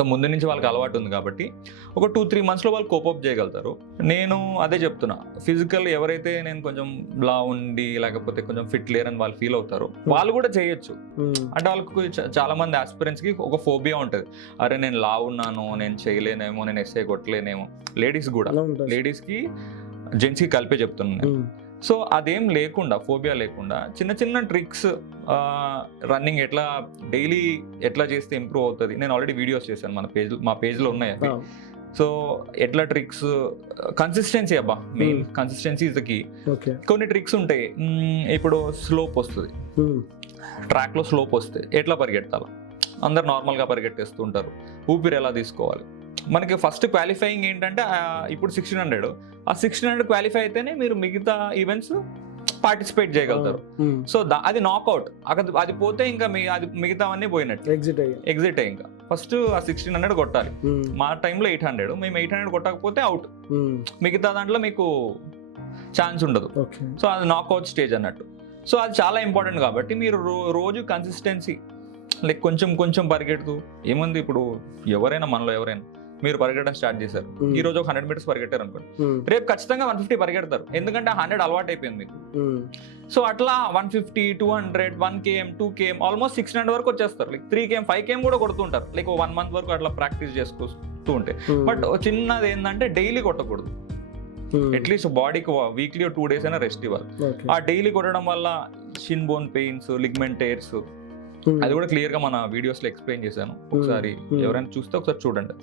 So ముందు నుంచి వాళ్ళకి అలవాటు ఉంది కాబట్టి ఒక 2-3 monthsలో వాళ్ళు కోపప్ చేయగలుగుతారు. నేను అదే చెప్తున్నా, ఫిజికల్ ఎవరైతే నేను కొంచెం లా ఉండి లేకపోతే కొంచెం ఫిట్ లేరని వాళ్ళు ఫీల్ అవుతారు, వాళ్ళు కూడా చేయొచ్చు. అంటే వాళ్ళకు చాలా మంది ఆస్పిరెంట్స్కి ఒక ఫోబియా ఉంటుంది, అరే నేను లా ఉన్నాను, నేను చేయలేనేమో, నేను ఎస్ఏ కొట్టలేనేమో. లేడీస్ కూడా, లేడీస్కి జెంట్స్కి కలిపే చెప్తున్నాను నేను. సో అదేం లేకుండా, ఫోబియా లేకుండా చిన్న చిన్న ట్రిక్స్, రన్నింగ్ ఎట్లా డైలీ ఎట్లా చేస్తే ఇంప్రూవ్ అవుతుంది, నేను ఆల్రెడీ వీడియోస్ చేశాను మా పేజ్లో ఉన్నాయి అవి. సో ఎట్లా ట్రిక్స్, కన్సిస్టెన్సీ అబ్బా, main consistency is the key. కొన్ని ట్రిక్స్ ఉంటాయి, ఇప్పుడు స్లోప్ వస్తుంది, ట్రాక్లో స్లోప్ వస్తే ఎట్లా పరిగెత్తాలి, అందరు నార్మల్గా పరిగెట్టేస్తూ ఉంటారు, ఊపిరి ఎలా తీసుకోవాలి. మనకి ఫస్ట్ క్వాలిఫైయింగ్ ఏంటంటే ఇప్పుడు 1600, ఆ 1600 క్వాలిఫై అయితేనే మీరు మిగతా ఈవెంట్స్ పార్టిసిపేట్ చేయగలుగుతారు. సో అది నాకౌట్, అది పోతే ఇంకా అది మిగతావన్నీ పోయినట్టు, ఎగ్జిట్ అయ్యి. ఇంకా ఫస్ట్ ఆ 1600 కొట్టాలి. మా టైంలో 800, మేము 800 కొట్టకపోతే అవుట్, మిగతా దాంట్లో మీకు ఛాన్స్ ఉండదు. సో అది నాకౌట్ స్టేజ్ అన్నట్టు. సో అది చాలా ఇంపార్టెంట్ కాబట్టి మీరు రోజు కన్సిస్టెన్సీ, లైక్ కొంచెం కొంచెం పరిగెడుతూ, ఏముంది ఇప్పుడు ఎవరైనా మనలో ఎవరైనా మీరు పరిగెట్టడం స్టార్ట్ చేశారు, ఈ రోజు ఒక 100 meters పరిగెట్టారు అనుకోండి, రేపు ఖచ్చితంగా 150 పరిగెడతారు, ఎందుకంటే 100 అలవాటు అయిపోయింది మీకు. సో అట్లా 150, 200, 1 km, 2 km, ఆల్మోస్ట్ 600 వరకు వచ్చేస్తారు. లైక్ 3 km, 5 km కూడా కొడుతుంటారు, లైక్ 1 month వరకు అట్లా ప్రాక్టీస్ చేసుకుంటూ ఉంటే. బట్ చిన్నది ఏంటంటే డైలీ కొట్టకూడదు, అట్లీస్ట్ బాడీకి వీక్లీ 2 days అయినా రెస్ట్ ఇవ్వాలి. ఆ డైలీ కొట్టడం వల్ల Shin bone pains, ligament tears, అది కూడా క్లియర్ గా మన వీడియోస్ లో ఎక్స్ప్లెయిన్ చేశాను, ఒకసారి ఎవరైనా చూస్తే ఒకసారి చూడండి.